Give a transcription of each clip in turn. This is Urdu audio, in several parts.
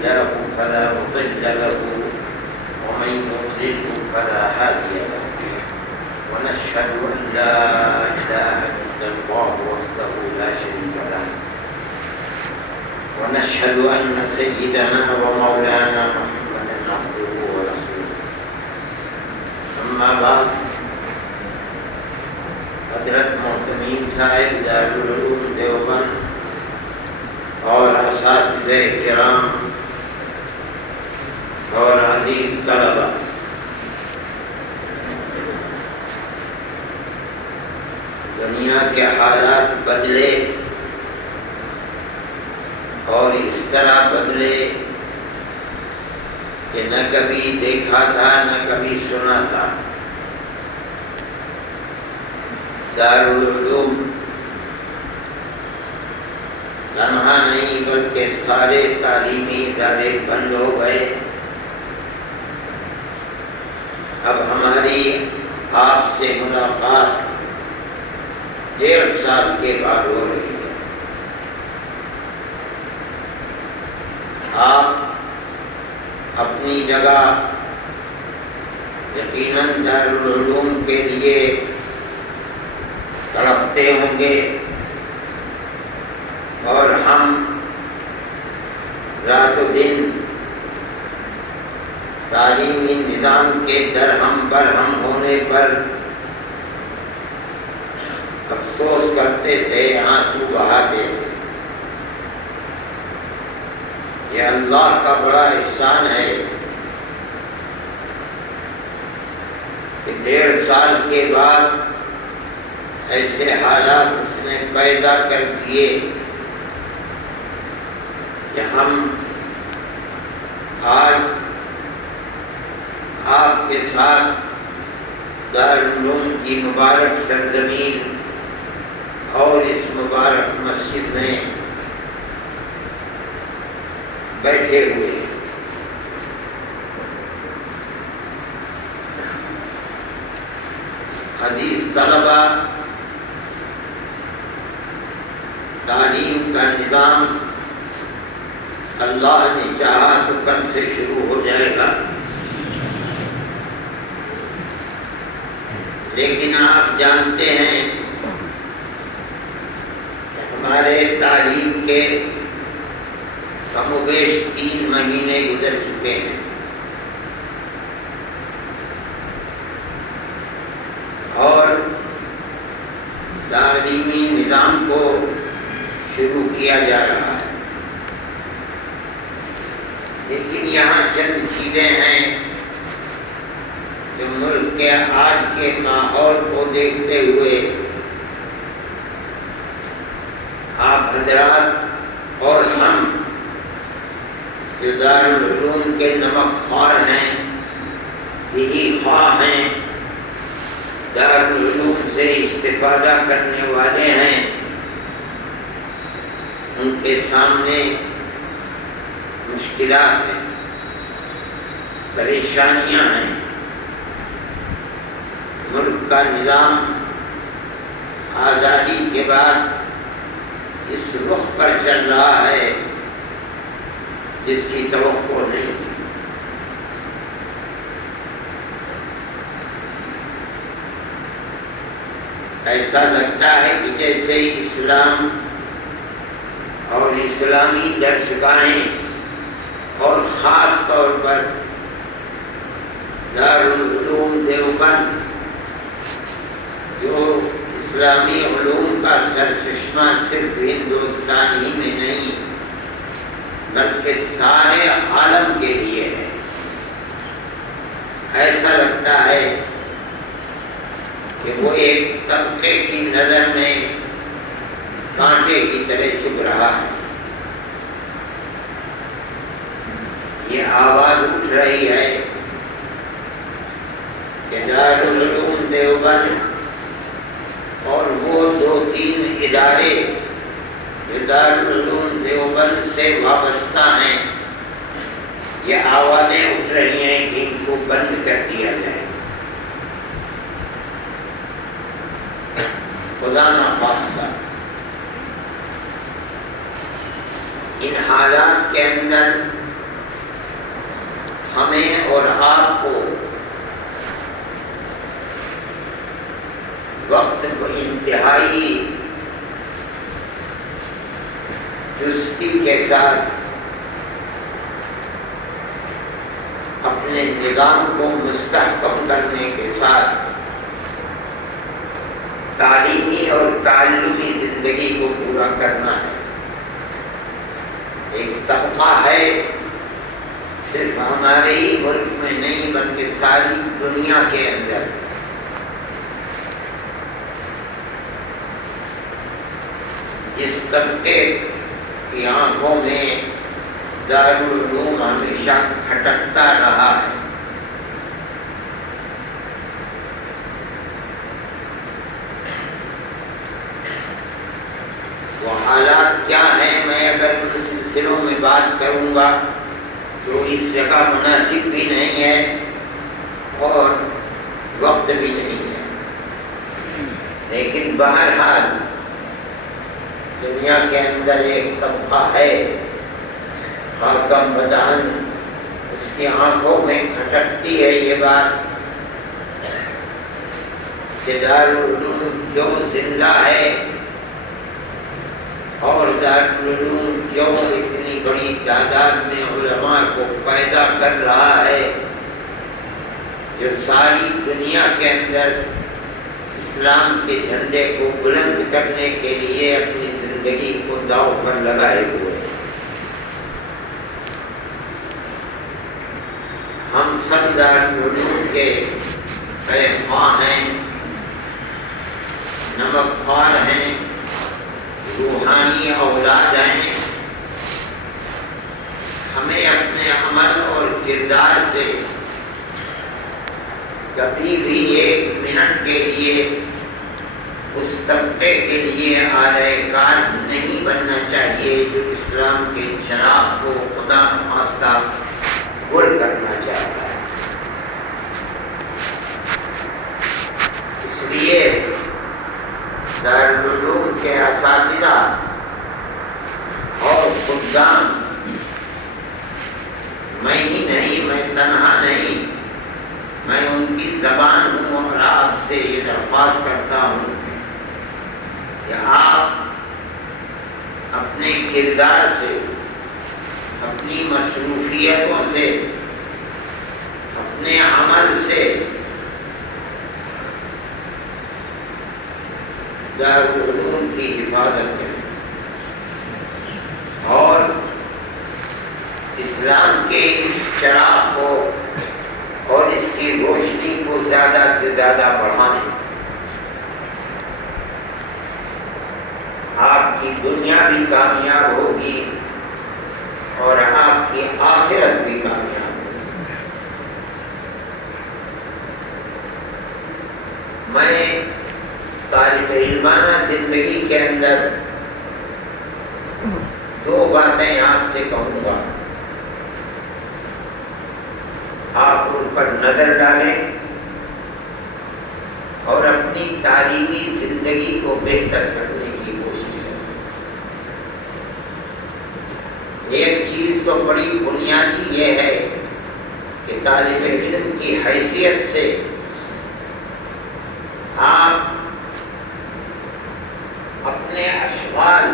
الله فلا مضل له ومن يضلل فلا هادي له ونشهد أن لا إله إلا الله وحده لا شريك له ونشهد أن سيدنا ومولانا محمدا عبده ورسوله أما بعد حضرت محتمین صاحب دارالعلوم دیوبند اور اساتذہ کرام اور عزیز طلبہ، دنیا کے حالات بدلے اور اس طرح بدلے کہ نہ کبھی دیکھا تھا نہ کبھی سنا تھا۔ دارالعلوم تنہا نہیں بلکہ سارے تعلیمی ادارے بند ہو گئے۔ اب ہماری آپ سے ملاقات 1.5 سال کے بعد ہو رہی ہے۔ آپ اپنی جگہ یقیناً دارالعلوم کے لیے تڑپتے ہوں گے، اور ہم رات و دن تعلیمی نظام کے درہم برہم ہونے پر افسوس کرتے تھے، آنسو بہاتے تھے۔ یہ اللہ کا بڑا احسان ہے کہ 1.5 سال کے بعد ایسے حالات اس نے پیدا کر دیے کہ ہم آج آپ کے ساتھ دارالعلوم کی مبارک سرزمین اور اس مبارک مسجد میں بیٹھے ہوئے۔ حدیث طلبہ، تعلیم کا نظام اللہ نے چاہا تو کل سے شروع ہو جائے گا، لیکن آپ جانتے ہیں کہ ہمارے تعلیم کے کم و بیش 3 مہینے گزر چکے ہیں، اور تعلیمی نظام کو شروع کیا جا رہا ہے۔ لیکن یہاں چند چیزیں ہیں جو ملک کے آج کے ماحول کو دیکھتے ہوئے آپ حضرات اور ہم جو دارالعلوم کے نمک خوار ہیں، یہی خواہ ہیں، دارالعلوم سے استفادہ کرنے والے ہیں، ان کے سامنے مشکلات ہیں، پریشانیاں ہیں۔ ملک کا نظام آزادی کے بعد اس رخ پر چل رہا ہے جس کی توقع نہیں تھی۔ ایسا لگتا ہے کہ جیسے اسلام اور اسلامی درسگاہیں اور خاص طور پر دارالعلوم دیوبند جو اسلامی علوم کا سرچشمہ صرف ہندوستان ہی میں نہیں بلکہ سارے عالم کے لیے ہے، ایسا لگتا ہے کہ وہ ایک طبقے کی نظر میں کانٹے کی طرح چبھ رہا ہے۔ یہ آواز اٹھ رہی ہے کہ دارالعلوم دیوبند اور وہ 2-3 ادارے جو دارالعلوم دیوبند سے وابستہ ہیں، یہ آوازیں اٹھ رہی ہیں کہ ان کو بند کر دیا جائے۔ خدا نخواستہ ان حالات کے اندر ہمیں اور آپ کو وقت کو انتہائی چستی کے ساتھ اپنے نظام کو مستحکم کرنے کے ساتھ تعلیمی اور تعلیمی زندگی کو پورا کرنا ہے۔ ایک طبقہ ہے صرف ہمارے ہی ملک میں نہیں بلکہ ساری دنیا کے اندر، جس طبقے کی آنکھوں میں دارالعلوم ہمیشہ کھٹکتا رہا ہے۔ وہ حالات کیا ہیں، میں اگر ان سلسلوں میں بات کروں گا تو اس جگہ مناسب بھی نہیں ہے اور وقت بھی نہیں ہے، لیکن بہرحال دنیا کے اندر ایک طبقہ ہے خاکم بدن، اس کی آنکھوں میں کھٹکتی ہے یہ بات کہ دارالعلوم کیوں زندہ ہے اور دارالعلوم کیوں اتنی بڑی تعداد میں علماء کو پیدا کر رہا ہے جو ساری دنیا کے اندر اسلام کے جھنڈے کو بلند کرنے کے لیے اپنی زندگی کو داؤ پر لگائے ہوئے۔ ہم سب دارالعلوم کے خواہ ہیں، نمک خوار ہیں، روحانی اولاد ہیں۔ ہمیں اپنے عمل اور کردار سے کبھی بھی ایک منٹ کے لیے اس طبقے کے لیے آلۂ کار نہیں بننا چاہیے جو اسلام کے چراغ کو خدا نخواستہ گل کرنا چاہتا ہے۔ اس لیے دارالعلوم کے اساتذہ اور خدام، میں ہی نہیں، میں تنہا نہیں، میں ان کی زبان ہوں اور آپ سے یہ درخواست کرتا ہوں کہ آپ اپنے کردار سے، اپنی مصروفیتوں سے، اپنے عمل سے دارالعلوم کی حفاظت کریں اور اسلام کے اس چراغ کو اور اس کی روشنی کو زیادہ سے زیادہ بڑھائیں۔ آپ کی دنیا بھی کامیاب ہوگی اور آپ کی آخرت بھی کامیاب ہوگی۔ میں طالب علمانہ زندگی کے اندر دو باتیں آپ سے کہوں گا، آپ ان پر نظر ڈالیں اور اپنی تعلیمی زندگی کو بہتر کرنے کی کوشش کریں۔ ایک چیز تو بڑی بنیادی یہ ہے کہ طالب علم کی حیثیت سے آپ اپنے اشغال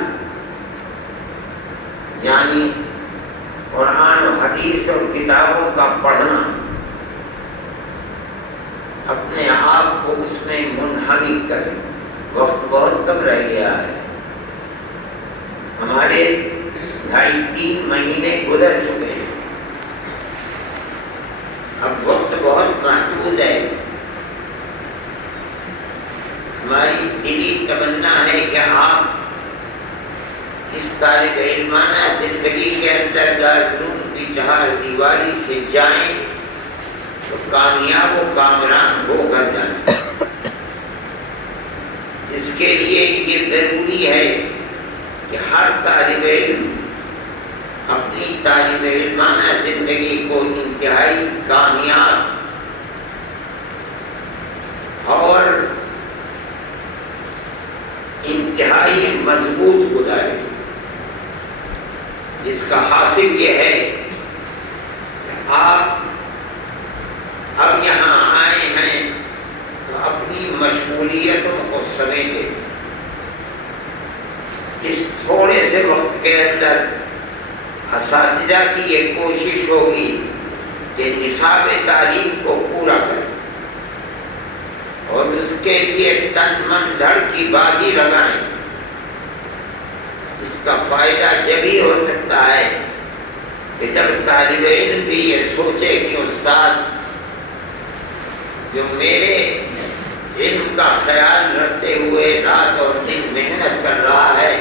یعنی قرآن و حدیث اور کتابوں کا پڑھنا، اپنے آپ کو اس میں منہمک کریں۔ وقت بہت کم رہ گیا ہے، ہمارے 2.5-3 مہینے گزر چکے ہیں، اب وقت بہت محدود ہے۔ ہماری دلی تمنا ہے کہ آپ اس طالب علمانہ زندگی کے اندر دارالعلوم کی چہار دیواری سے جائیں تو کامیاب و کامران ہو کر جائیں، جس کے لیے یہ ضروری ہے کہ ہر طالب علم اپنی طالب علمانہ زندگی کو انتہائی کامیاب اور انتہائی مضبوط گزارے، جس کا حاصل یہ ہے کہ آپ اب یہاں آئے ہیں تو اپنی مشغولیتوں کو سمیٹے، اس تھوڑے سے وقت کے اندر اساتذہ کی یہ کوشش ہوگی کہ نصاب تعلیم کو پورا کریں اور اس کے لیے تن من دھڑ کی بازی لگائیں، جس کا فائدہ جبھی ہو سکتا ہے کہ جب طالب علم بھی یہ سوچے کہ استاد جو میرے علم کا خیال رکھتے ہوئے رات اور دن محنت کر رہا ہے،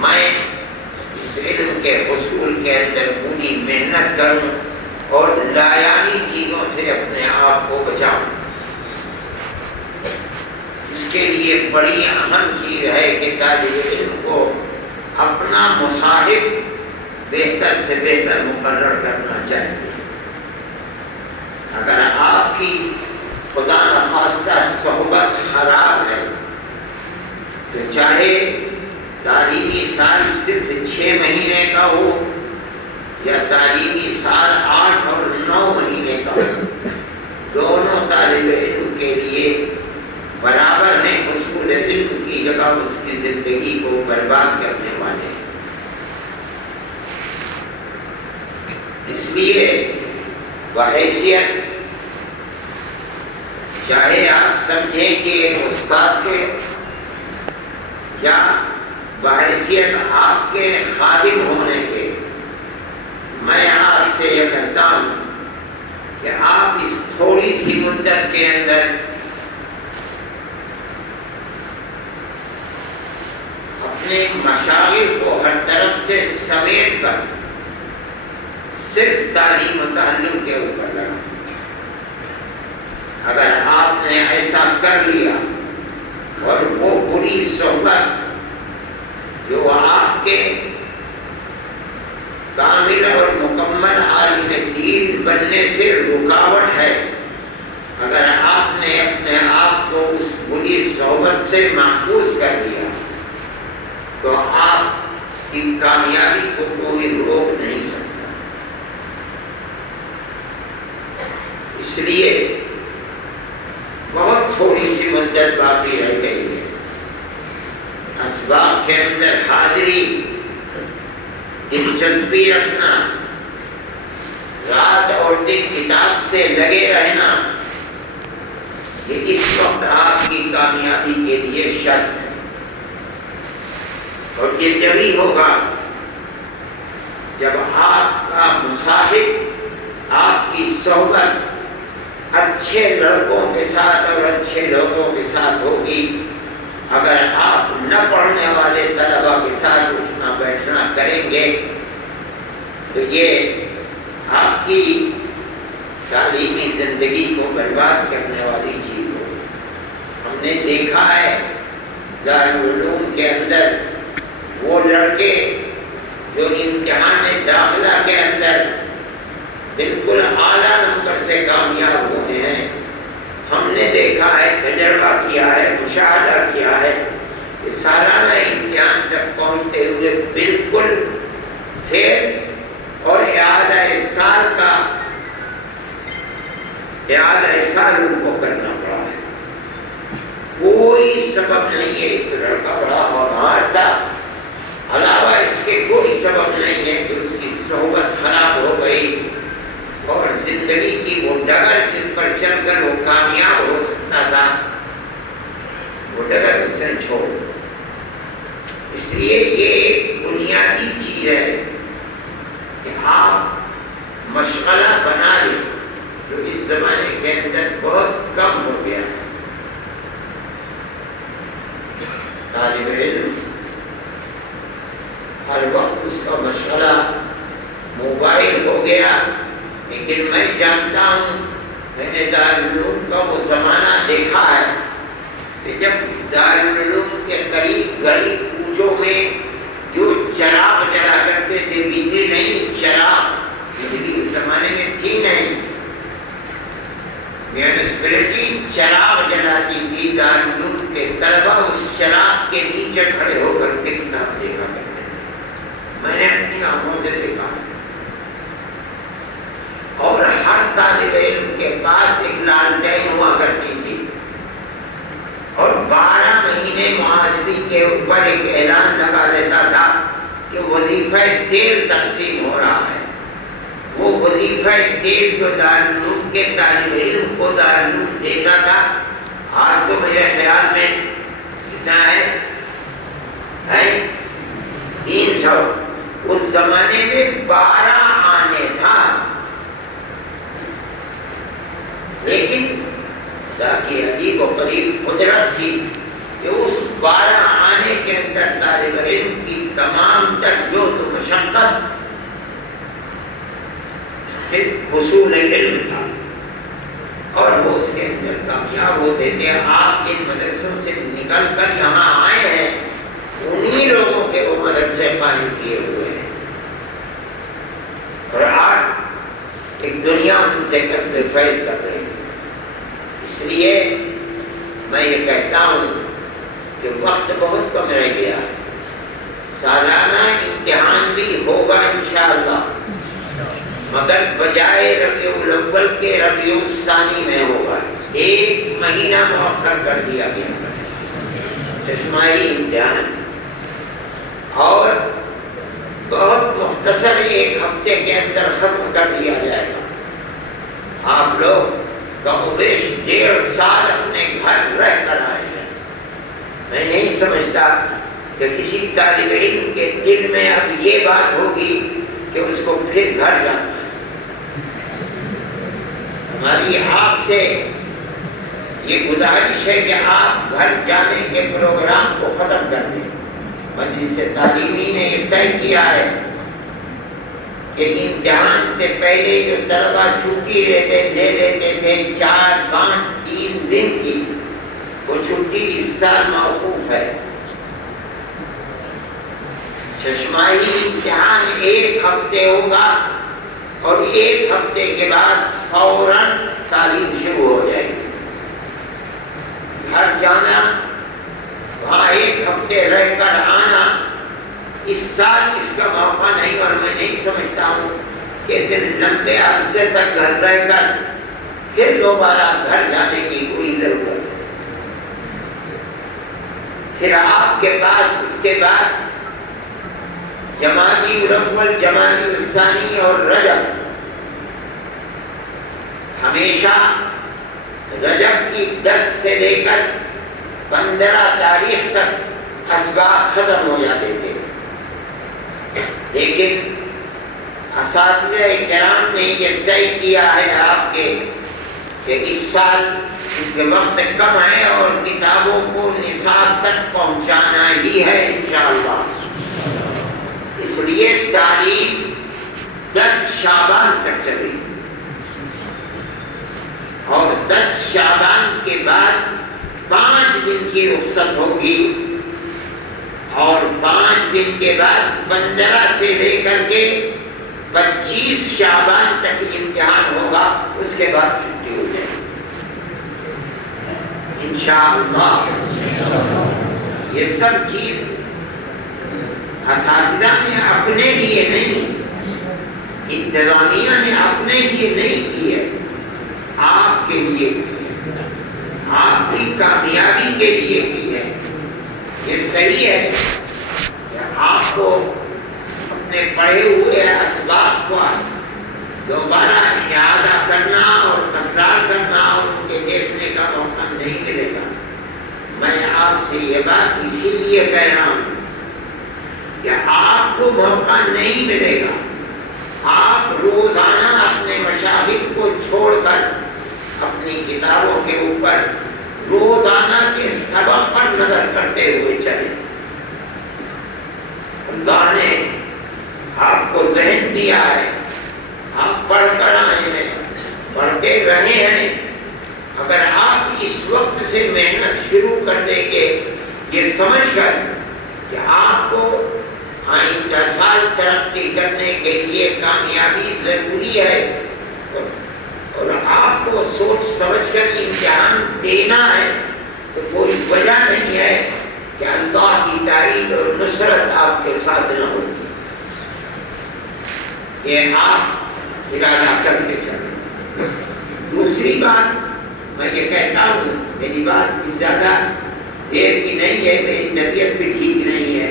میں اس علم کے حصول کے اندر پوری محنت کروں اور لایانی چیزوں سے اپنے آپ کو بچاؤں۔ اس کے لیے بڑی اہم چیز ہے کہ طالب علم کو اپنا مصاحب بہتر سے بہتر مقرر کرنا چاہیے۔ اگر آپ کی خدا نخواستہ صحبت خراب ہے تو چاہے تعلیمی سال صرف 6 مہینے کا ہو یا تعلیمی سال 8 اور 9 مہینے کا ہو، دونوں طالب علم کے لیے برابر ہیں، حصول علم کی جگہ اس کی زندگی کو برباد کرنے والے ہیں۔ اس لیے بحیثیت چاہے آپ سمجھیں کہ ایک استاد کے یا بحیثیت آپ کے خادم ہونے کے، میں آپ سے یہ کہتا ہوں کہ آپ اس تھوڑی سی مدت کے اندر اپنے مشاغل کو ہر طرف سے سمیٹ کر صرف تعلیم و تعلم کے اوپر لگا۔ اگر آپ نے ایسا کر لیا اور وہ بری صحبت جو آپ کے کامل اور مکمل عالم دین بننے سے رکاوٹ ہے، اگر آپ نے اپنے آپ کو اس بری صحبت سے محفوظ کر لیا تو آپ کی کامیابی کو کوئی روک نہیں سکتا۔ اس لیے بہت تھوڑی سی مدت باقی رہ گئی ہے۔ اسباق کے اندر حاضری، دلچسپی رکھنا، رات اور دن کتاب سے لگے رہنا، یہ اس وقت آپ کی کامیابی کے لیے شرط ہے۔ اور یہ جبھی ہوگا جب آپ کا مصاحب، آپ کی صحبت اچھے لڑکوں کے ساتھ اور اچھے لوگوں کے ساتھ ہوگی۔ اگر آپ نہ پڑھنے والے طلباء کے ساتھ اٹھنا بیٹھنا کریں گے تو یہ آپ کی تعلیمی زندگی کو برباد کرنے والی چیز ہوگی۔ ہم نے دیکھا ہے دارالعلوم کے اندر وہ لڑکے جو امتحان داخلہ کے اندر بالکل اعلیٰ نمبر سے کامیاب ہوئے ہیں، ہم نے دیکھا ہے، تجربہ کیا ہے، مشاہدہ کیا ہے کہ سالانہ امتحان تک پہنچتے ہوئے بالکل فیل اور اعادہ سال ان کو کرنا پڑا ہے۔ کوئی سبب نہیں ہے، ایک لڑکا بڑا ہونہار تھا، علاوہ اس کے کوئی سبب نہیں ہے کہ اس کی صحبت خراب ہو گئی اور زندگی کی وہ ڈگر جس پر چل کر وہ کامیاب ہو سکتا تھا، وہ ڈگر اس نے چھوڑ۔ اس لیے یہ ایک بنیادی چیز ہے کہ آپ مشغلہ بنا لیں، جو اس زمانے کے اندر بہت کم ہو گیا ہے۔ طالب علم ہر وقت اس کا مشغلہ موبائل ہو گیا، لیکن میں جانتا ہوں، میں نے دارالعلوم کا وہ زمانہ دیکھا ہے کہ جب دارالعلوم کے قریب گلی کوچوں میں جو چراغ جلا کرتے تھے، بجلی نہیں، چراغ، بجلی اس زمانے میں تھی نہیں، میونسپلٹی چراغ جلاتی تھی، دارالعلوم کے طلبا اس چراغ کے نیچے کھڑے ہو کر کے کتاب دیکھا کرتے تھے۔ میں نے اپنی آنکھوں سے دیکھا اور ہر طالب علم کے پاس ایک لالٹین ہوا کرتی تھی اور 12 مہینے محاسبی کے اوپر ایک اعلان لگا دیتا تھا کہ وظیفہ تیل تقسیم ہو رہا ہے. وہ وظیفہ تیل جو دارالعلوم کے طالب علم کو دارالعلوم دیتا تھا، آج تو میرے خیال میں کتنا ہے 300. اس زمانے میں 12 آنے تھا. لیکن خدا کی عجیب و غریب قدرت تھی کہ اس 12 آنے کے اندر طالب علم کی تمام تر جہد و مشقت حصول علم تھا اور وہ اس کے اندر کامیاب ہوتے تھے. آپ جن مدرسوں سے نکل کر یہاں آئے ہیں انہی لوگوں کے وہ مدرسے قائم کیے ہوئے ہیں اور آج ایک دنیا ان سے کسب فیض کر رہی ہے. اس لیے میں یہ کہتا ہوں کہ وقت بہت کم رہ گیا. سالانہ امتحان بھی ہوگا انشاءاللہ، مگر بجائے ربیع الاول کے ربیع الثانی میں ہوگا. 1 مہینہ مؤخر کر دیا گیا چشمائی امتحان اور بہت مختصر 1 ہفتے کے اندر ختم کر دیا جائے گا. آپ لوگ کم و بیش 1.5 سال اپنے گھر رہ کر آئے ہیں. میں نہیں سمجھتا کہ کسی طالب علم کے دل میں اب یہ بات ہوگی کہ اس کو پھر گھر جانا ہے. ہماری آپ سے یہ گزارش ہے کہ آپ گھر جانے کے پروگرام کو ختم کر دیں. مجلس تعلیمی نے یہ طے کیا ہے کہ امتحان سے پہلے جو طلبہ چھٹی لے لیتے تھے 4، 5، 3 دن کی، وہ چھٹی اس سال موقوف ہے. چشمائی امتحان 1 ہفتے ہوگا اور 1 ہفتے کے بعد فوراً تعلیم شروع ہو جائے گی. گھر جانا، وہاں 1 ہفتے رہ کر آنا، اس سال اس کا موقع نہیں اور میں نہیں سمجھتا ہوں کہ اتنے لمبے عرصے تک گھر رہ کر پھر دوبارہ گھر جانے کی کوئی ضرورت ہے. پھر آپ کے پاس اس کے بعد جمادی الاول، جمادی الثانی اور رجب، ہمیشہ رجب کی 10 سے لے کر 15 تاریخ تک اسباق ختم ہو جاتے تھے. لیکن اساتذہ کرام نے یہ طے کیا ہے آپ کے کہ اس سال وقت کم ہے اور کتابوں کو نصاب تک پہنچانا ہی ہے انشاءاللہ. اس لیے تعلیم 10 شعبان تک چلے اور 10 شعبان کے بعد 5 دن کی رخصت ہوگی اور 5 دن کے بعد 15 سے لے کر کے 25 شعبان تک امتحان ہوگا. اس کے بعد چھٹی ہو جائے گی انشاءاللہ. یہ سب چیز اساتذہ نے اپنے لیے نہیں، انتظامیہ نے اپنے لیے نہیں کی ہے، آپ کے لیے کی ہے، آپ کی کامیابی کے لیے کی ہے. یہ صحیح ہے کہ آپ کو اپنے پڑھے ہوئے اسباق کو دوبارہ اعادہ کرنا اور تکرار کرنا اور ان کے دیکھنے کا موقع نہیں ملے گا. میں آپ سے یہ بات اسی لیے کہہ رہا ہوں کہ آپ کو موقع نہیں ملے گا. آپ روزانہ اپنے مشاغل کو چھوڑ کر اپنی کتابوں کے اوپر روزانہ کے سبق پر نظر کرتے ہوئے چلیں. اللہ نے آپ کو ذہن دیا ہے، آپ پڑھ کر آئے ہیں، پڑھتے رہے ہیں. اگر آپ اس وقت سے محنت شروع کر دیں گے یہ سمجھ کر کہ آپ کو آئندہ سال ترقی کرنے کے لیے کامیابی ضروری ہے اور آپ کو سوچ سمجھ کر امتحان دینا ہے، تو کوئی وجہ نہیں ہے کہ اللہ کی تائید اور نصرت آپ کے ساتھ نہ ہوگی. یہ آپ ارادہ کر کے چلیں. دوسری بات میں یہ کہتا ہوں، میری بات بھی زیادہ دیر کی نہیں ہے، میری طبیعت بھی ٹھیک نہیں ہے،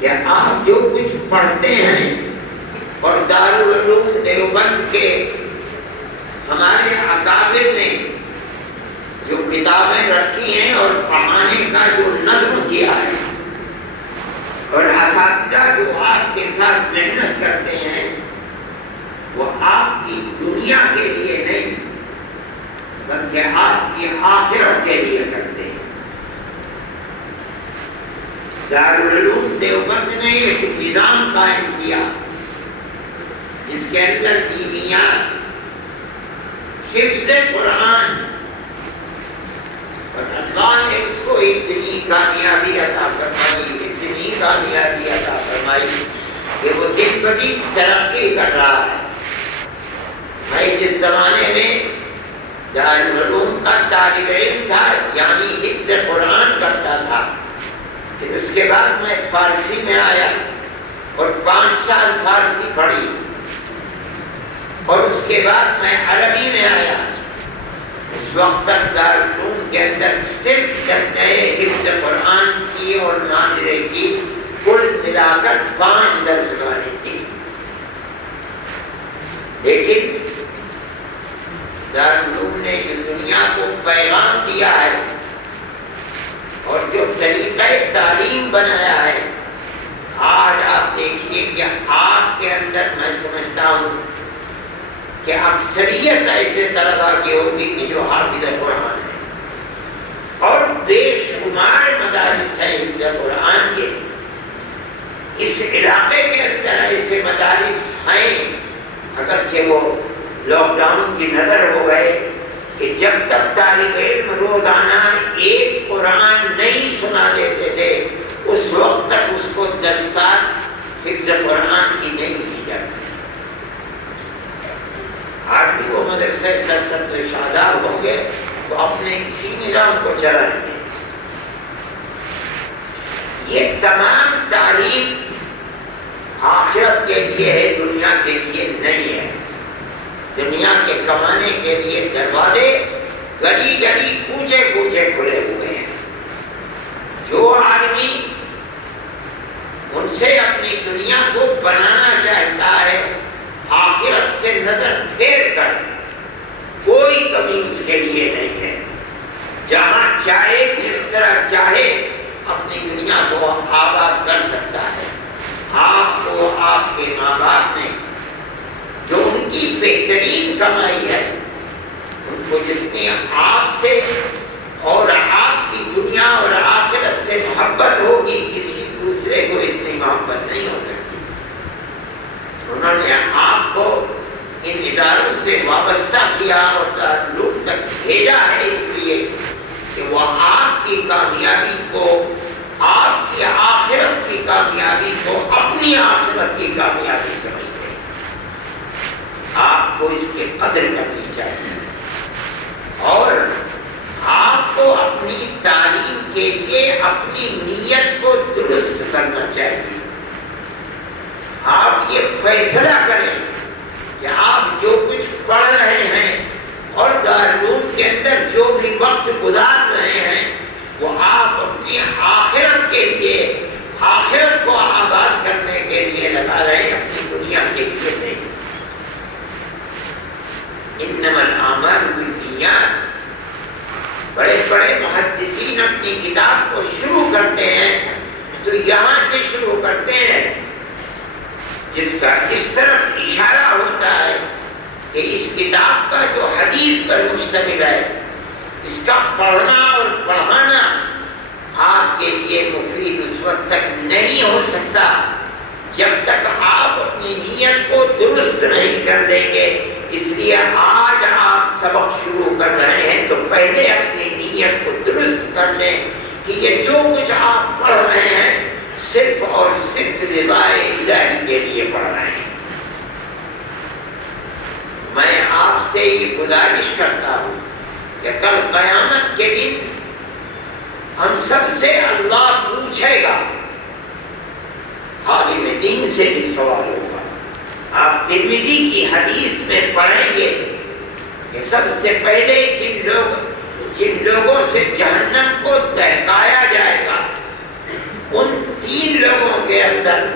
کہ آپ جو کچھ پڑھتے ہیں اور دارالعلوم دیوبند کے ہمارے اکابر نے جو کتابیں رکھی ہیں اور پڑھانے کا جو نظم کیا ہے، اور اساتذہ جو آپ کے ساتھ محنت کرتے ہیں، وہ آپ کی دنیا کے لیے نہیں بلکہ آپ کی آخرت کے لیے کرتے ہیں۔ دارالعلوم دیوبند نے ایک نظام قائم کیا جس کے اندر دینیات، حفظ قرآن، اور اللہ نے اس کو اتنی کامیابی عطا فرمائی، اتنی کامیابی عطا فرمائی کہ وہ دن بدن ترقی کر رہا ہے۔ میں جس زمانے میں دارالعلوم کا طالب علم تھا، یعنی حفظ قرآن کرتا تھا، پھر اس کے بعد میں فارسی میں آیا اور 5 سال فارسی پڑھی، اور اس کے بعد میں عربی میں آیا۔ اس وقت تک دارالعلوم کے اندر صرف جلسۂ حفظ قرآن کی اور ناظرے کی کل ملا کر 5 درسگاہیں تھی، لیکن دارالعلوم نے جو دنیا کو پیغام دیا ہے اور جو طریقہ تعلیم بنایا ہے، آج آپ دیکھیے کہ آپ کے اندر میں سمجھتا ہوں کہ اکثریت ایسے طلبا کی ہوگی کہ جو حافظ قرآن ہے، اور بے شمار مدارس ہیں حفظ قرآن کے۔ اس علاقے کے اندر ایسے مدارس ہیں، اگرچہ وہ لاک ڈاؤن کی نظر ہو گئے کہ جب تک طالب علم روزانہ ایک قرآن نہیں سنا دیتے تھے، اس وقت تک اس کو دستار حفظ قرآن کی نہیں دی جاتی۔ آج بھی وہ مدرسے سرسبز و شاداب ہوں گے تو اپنے اسی نظام کو چلائیں گے۔ یہ تمام تعلیم آخرت کے لیے ہے، دنیا کے لیے نہیں ہے۔ دنیا کے کمانے کے لیے دروازے گلی گلی کوچے کوچے کھلے ہوئے ہیں۔ جو آدمی ان سے اپنی دنیا کو بنانا چاہتا ہے، آخرت سے نظر پھیر کر، کوئی کمی اس کے لیے نہیں ہے۔ جہاں چاہے جس طرح چاہے اپنی دنیا کو آباد کر سکتا ہے۔ آپ کو آپ کے ماں باپ نے جو ان کی بہترین کمائی ہے، ان کو جتنی آپ سے اور آپ کی دنیا اور آخرت سے محبت ہوگی، کسی دوسرے کو اتنی محبت نہیں ہو سکتی۔ انہوں نے آپ کو ان اداروں سے وابستہ کیا اور دارالعلوم تک بھیجا ہے اس لیے کہ وہ آپ کی کامیابی کو، آپ کی آخرت کی کامیابی کو اپنی آخرت کی کامیابی سمجھتے ہیں۔ آپ کو اس کی قدر کرنی چاہیے، اور آپ کو اپنی تعلیم کے لیے اپنی نیت کو درست کرنا چاہیے۔ آپ یہ فیصلہ کریں کہ آپ جو کچھ پڑھ رہے ہیں اور دارالعلوم کے اندر جو بھی وقت گزار رہے ہیں، وہ آپ اپنی آخرت کے لیے، آخرت کو آباد کرنے کے لیے لگا رہے ہیں، اپنی دنیا کے لیے نہیں۔ انما الاعمال بالنیات۔ بڑے بڑے محدثین اپنی کتاب کو شروع کرتے ہیں تو یہاں سے شروع کرتے ہیں، جس کا اس طرف اشارہ ہوتا ہے کہ اس کتاب کا جو حدیث پر مشتمل ہے، اس کا پڑھنا اور پڑھانا آپ کے لیے مفید اس وقت تک نہیں ہو سکتا جب تک آپ اپنی نیت کو درست نہیں کر دیں گے۔ اس لیے آج آپ سبق شروع کر رہے ہیں تو پہلے اپنی نیت کو درست کر لیں کہ یہ جو کچھ آپ پڑھ رہے ہیں صرف اور صرف رضا الہی کے لیے پڑھ رہے ہیں۔ میں آپ سے یہ گزارش کرتا ہوں کہ کل قیامت کے دن ہم سب سے اللہ پوچھے گا، عالم دین سے بھی سوال ہوگا۔ آپ ترمذی کی حدیث میں پڑھیں گے کہ سب سے پہلے جن لوگوں سے جہنم کو دہکایا جائے گا ان 3 لوگوں کے اندر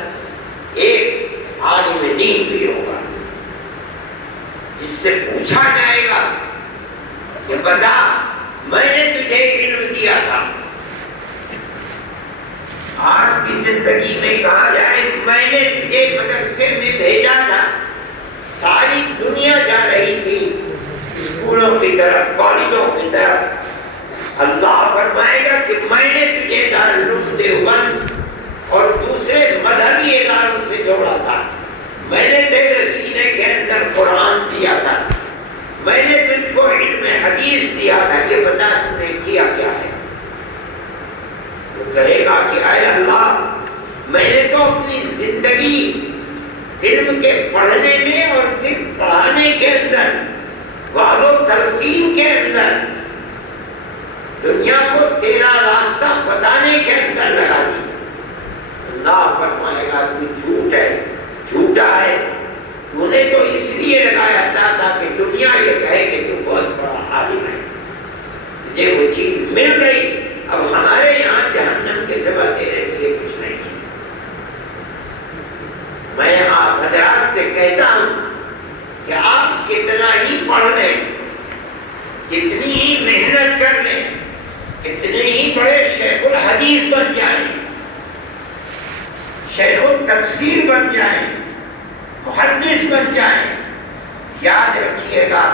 ایک عالم دین بھی ہوگا، جس سے پوچھا جائے گا کہ بتا میں نے تجھے علم دیا تھا، آج کی زندگی میں کہا جائے میں نے تجھے مدرسے میں بھیجا تھا، ساری دنیا جا رہی تھی اسکولوں کی طرف، کالجوں کی طرف، اللہ فرمائے گا کہ میں نے تجھے دارالعلوم دیوبند اور دوسرے مذہبی اداروں سے جوڑا تھا، میں نے تیرے سینے کے اندر قرآن دیا تھا، میں نے تجھ کو علم حدیث دیا تھا، یہ بتا تم نے کیا کیا ہے؟ وہ کہے گا کہ اے اللہ میں نے تو اپنی زندگی علم کے پڑھنے میں اور پھر پڑھانے کے اندر، وعظ و تلقین کے اندر، دنیا کو تیرا راستہ بتانے کے اندر لگا دی۔ اللہ فرمائے گا تو جھوٹ ہے، جھوٹا ہے، تو نے تو اس لیے لگایا تھا تاکہ دنیا یہ کہے کہ تو بہت بڑا عالم ہے، تجھے وہ چیز مل گئی، اب ہمارے یہاں جہنم کے سوا تیرے لیے کچھ نہیں ہے۔ میں آپ حضرات سے کہتا ہوں کہ آپ کتنا ہی پڑھ لیں، کتنی ہی محنت کر لیں، کتنے ہی بڑے شیخ الحدیث بن جائیں، شیخ التفسیر بن جائیں، محدث بن جائیں، یاد رکھیے گا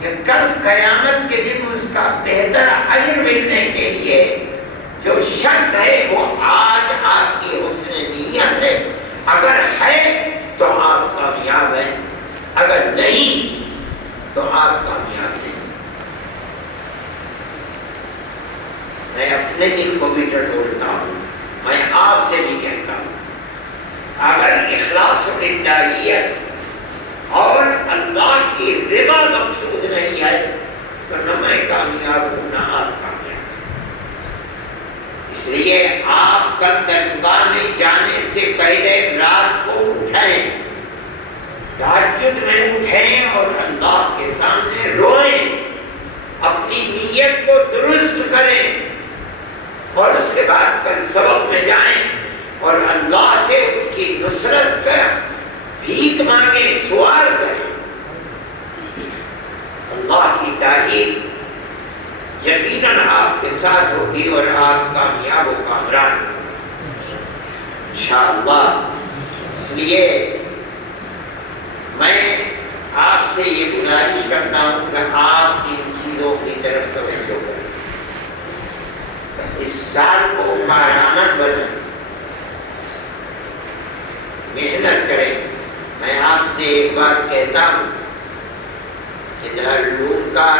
کہ کل قیامت کے دن اس کا بہتر اجر ملنے کے لیے جو شرط ہے وہ آج آپ کی حسن نیت ہے، اگر ہے تو آپ کامیاب ہیں، اگر نہیں تو آپ کامیاب نہیں۔ میں اپنے دل کو بھی ٹٹولتا ہوں، میں آپ سے بھی کہتا ہوں اگر اخلاص و للہیت اور اللہ کی رضا مقصود نہیں ہے تو نہ میں کامیاب ہوں نہ آپ کامیاب ہیں۔ اس لیے آپ کل درسگاہ میں جانے سے پہلے رات کو اٹھیں، تہجد میں اٹھیں اور اللہ کے سامنے روئیں، اپنی نیت کو درست کریں اور اس کے بعد کل سبق میں جائیں اور اللہ سے اس کی نصرت کا بھیک مانگیں، سوال کریں۔ اللہ کی تائید یقیناً آپ کے ساتھ ہوگی اور آپ کامیاب و کامران انشاءاللہ۔ اس لیے میں آپ سے یہ گزارش کرتا ہوں کہ آپ ان چیزوں کی طرف توجہ کریں، اس سال کو کارآمد بنائیں، محنت کریں۔ میں آپ سے ایک بات کہتا ہوں کہ دارالعلوم کا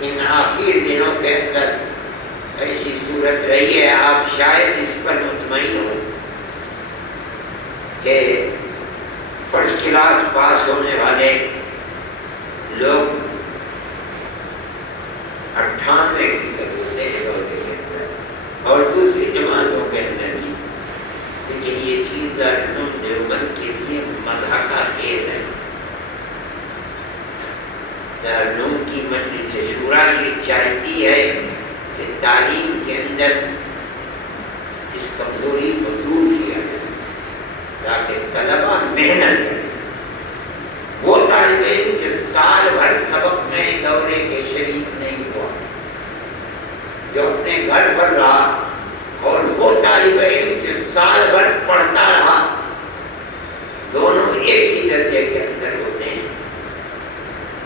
ان آخر دنوں کے اندر ایسی صورت رہی ہے، آپ شاید اس پر مطمئن ہو کہ فرسٹ کلاس پاس ہونے والے لوگ 98% ہوتے ہیں دورے کے اندر اور دوسری جماعتوں کے اندر بھی، لیکن یہ چیز دارالعلوم دیوبند کے لیے مدح کا خیز ہے۔ دارالعلوم کی مجلس شورا یہ چاہتی ہے کہ تعلیم کے اندر اس کمزوری کو دور کیا جائے تاکہ طلبہ محنت کریں۔ وہ طالب علم جو سال بھر سبق میں دورے کے شریک نہیں ہوا، جو اپنے گھر پر رہا، اور وہ طالب علم جو سال بھر پڑھتا رہا، دونوں ایک ہی درجے کے اندر ہوتے ہیں۔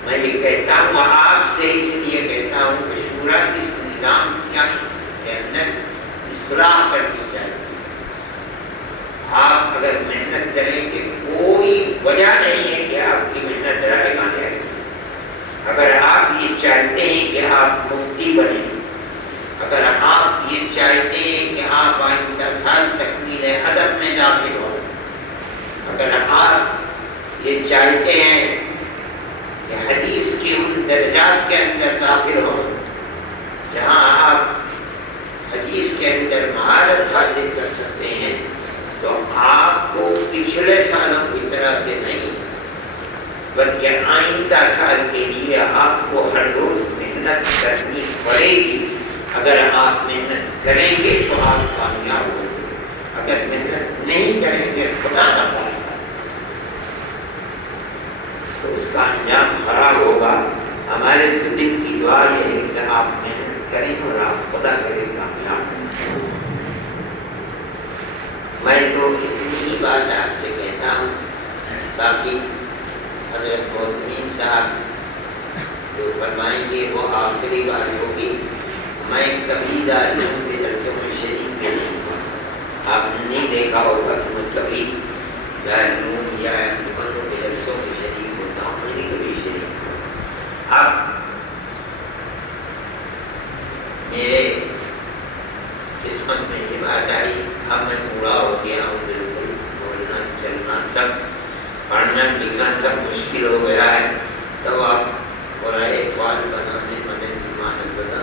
میں یہ کہتا ہوں آپ سے اس لیے کہتا ہوں کہ شورا اس نظام کیا اس کے اندر اصلاح کرنی چاہیے۔ آپ اگر محنت کریں کہ کوئی وجہ نہیں ہے کہ آپ کی محنت رائے گا جائے گی۔ اگر آپ یہ چاہتے ہیں کہ آپ مفتی بنیں، اگر آپ یہ چاہتے ہیں کہ آپ آئندہ سال تکمیل ادب میں داخل ہوں، اگر آپ یہ چاہتے ہیں کہ حدیث کے ان درجات کے اندر داخل ہوں جہاں آپ حدیث کے اندر مہارت حاصل کر سکتے ہیں، تو آپ کو پچھلے سالوں کی طرح سے نہیں بلکہ آئندہ سال کے لیے آپ کو ہر روز محنت کرنی پڑے گی. اگر آپ محنت کریں گے تو آپ کامیاب ہوں گے، اگر محنت نہیں کریں گے خدا نہ خواستہ تو اس کا انجام خراب ہوگا. ہمارے دل کی دعا یہ ہے کہ آپ محنت کریں اور آپ خدا کرے کامیاب ہوں. میں تو اتنی ہی بات آپ سے کہتا ہوں. باقی حضرت محتمین صاحب جو فرمائیں گے وہ آخری بات ہوگی. میں کبھی دارالعلوم کے جلسوں میں شریک نہیں ہوا. آپ نے نہیں دیکھا ہوگا کہ میں کبھی دارالعلوم یا دیوبندوں کے جلسوں میں شریک ہوتا ہوں. میں نے کبھی شریک ہوا. اب میرے قسمت میں یہ بات آئی، اب میں پورا ہو گیا ہوں. بالکل بولنا چلنا سب، پڑھنا لکھنا سب مشکل ہو گیا ہے. تب آپ برائے فعال بنانے مدد ایمان زدہ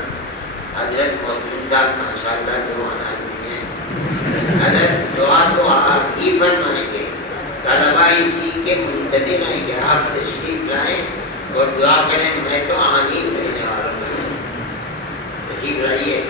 حضرت محتمین صاحب ماشاءاللہ جوان آدمی ہیں. حضرت دعا تو آپ ہی فرمائیں گے، طلبا اسی کے منتظر ہیں کہ آپ تشریف لائیں اور دعا کریں. میں تو آمین کہنے والا ہوں. تشریف لائیے.